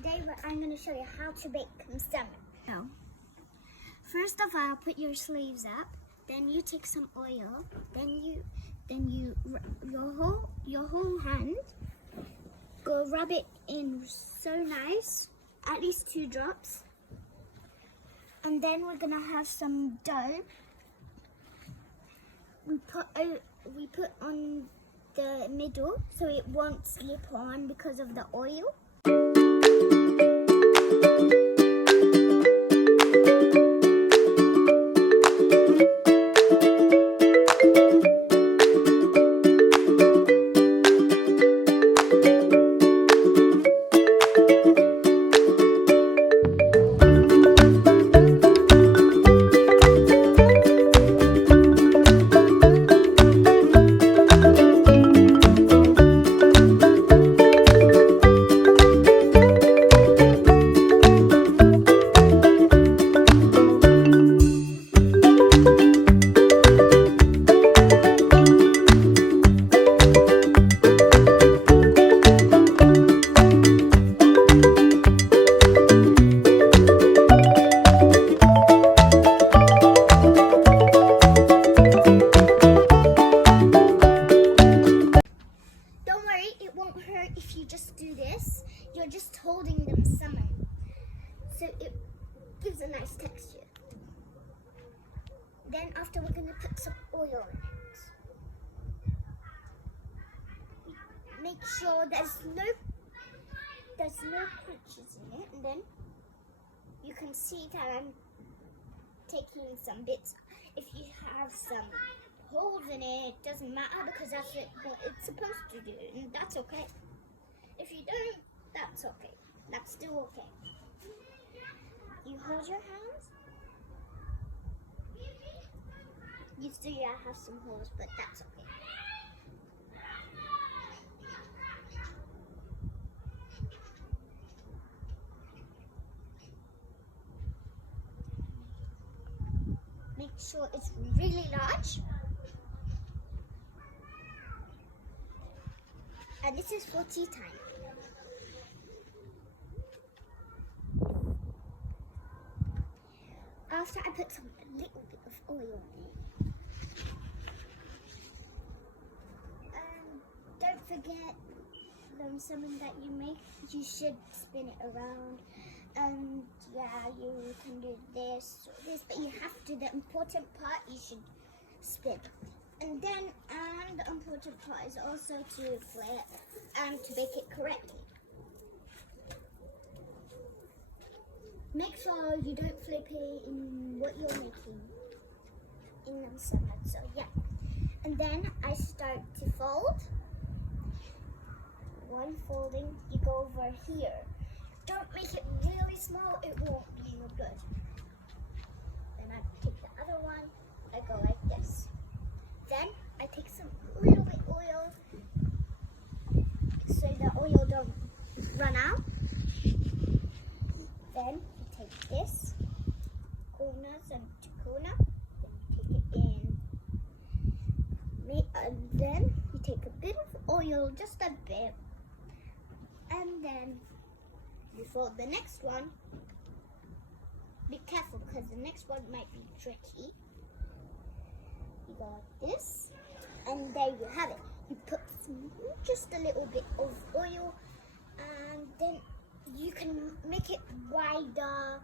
today I'm going to show you how to bake msamen. Now, first of all, put your sleeves up. Then you take some oil. Your whole hand. Go rub it in so nice, at least 2 drops. And then we're gonna have some dough. We put on the middle so it won't slip on because of the oil. If you just do this, you're just holding the msamen, so it gives a nice texture. Then after, we're going to put some oil in it. Make sure there's no creases in it, and then you can see that I'm taking some bits. If you have some holes in it, doesn't matter, because that's what it's supposed to do, and that's okay. If you don't, that's okay. That's still okay. You hold your hands. You still have some holes, but that's okay. Make sure it's really large. And this is for tea time. After I put a little bit of oil in it. Don't forget the msamen that you make, you should spin it around. And yeah, you can do this or this, but you have to, the important part you should spin. And then, the important part is also to flip and to bake it correctly. Make sure you don't flip it in what you're making in the msamen. So yeah. And then I start to fold. One folding, you go over here. Don't make it really small, it won't be good. Then I take the other one, I go like this. Then I take some little bit oil so the oil don't run out. Then you take this corners and corner, then you take it in. Then you take a bit of oil, just a bit, and then you fold the next one. Be careful because the next one might be tricky. You go like this, and there you have it. You put just a little bit of oil, and then you can make it wider.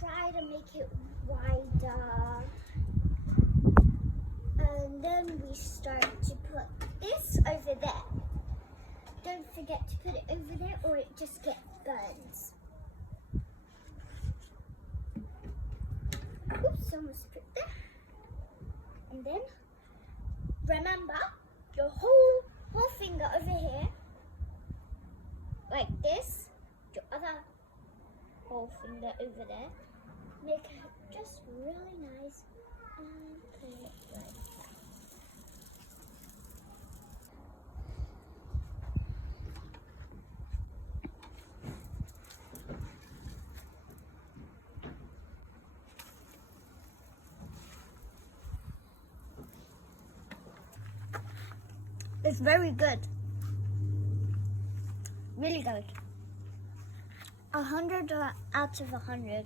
Try to make it wider. And then we start to put this over there. Don't forget to put it over there or it just gets burns. Oops, almost put there. And then remember your whole finger over here, like this, your other whole finger over there. Make it just really nice and put it like that. It's very good. Really good. 100 out of 100.